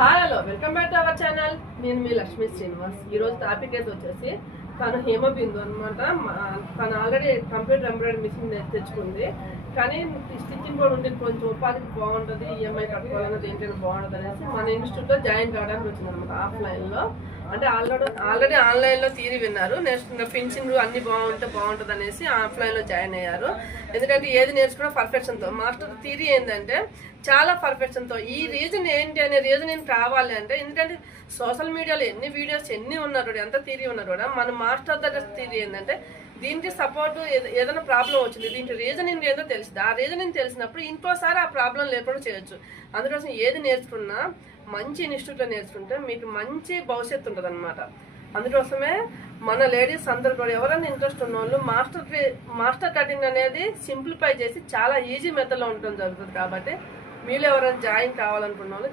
Hello welcome back to our channel. నేను మీ లక్ష్మీ శ్రీనివాస్. ఈరోజు topic అయితే వచ్చేసి తను హేమబిందు అనమాట. తను ఆల్రెడీ కంప్యూటర్ ఎంబ్రాయిడరీ మిషన్ తెచ్చుకుంది, కానీ స్టిచ్చింగ్ కూడా ఉంటే కొంచెం ఉపాధికి బాగుంటుంది, ఈఎంఐ కట్టుకోవాలన్నది ఏంటంటే బాగుంటుంది అనేసి మన ఇన్స్టిట్యూట్లో జాయిన్ కావడానికి వచ్చింది అనమాట. ఆఫ్లైన్లో అంటే ఆల్రెడీ ఆన్లైన్లో థియరీ విన్నారు, ఫినిషింగ్ అన్ని బాగుంటుంది అనేసి ఆఫ్లైన్లో జాయిన్ అయ్యారు. ఎందుకంటే ఏది నేర్చుకున్నా పర్ఫెక్షన్తో. మాస్టర్ థియరీ ఏంటంటే చాలా పర్ఫెక్షన్తో ఈ రీజన్ ఏంటి అనే రీజన్ కావాలి అంటే, ఎందుకంటే సోషల్ మీడియాలో ఎన్ని వీడియోస్ ఎన్ని ఉన్నారు, ఎంత థియరీ ఉన్నారు కూడా, మన మాస్టర్ దగ్గర థియరీ ఏంటంటే దీనికి సపోర్ట్ ఏదైనా ప్రాబ్లం వచ్చింది, దీనికి రీజనింగ్ ఏదో తెలిసింది, ఆ రీజనింగ్ తెలిసినప్పుడు ఇంకోసారి ఆ ప్రాబ్లం లేకుండా చేయొచ్చు. అందుకోసం ఏది నేర్చుకున్నా మంచి ఇన్స్టిట్యూట్లో నేర్చుకుంటే మీకు మంచి భవిష్యత్తు ఉంటుంది అనమాట. అందుకోసమే మన లేడీస్ అందరు కూడా ఎవరైనా ఇంట్రెస్ట్ ఉన్న వాళ్ళు మాస్టర్ కటింగ్ అనేది సింప్లిఫై చేసి చాలా ఈజీ మెథడ్లో ఉండడం జరుగుతుంది. కాబట్టి మీరు ఎవరైనా జాయిన్ కావాలనుకున్న వాళ్ళు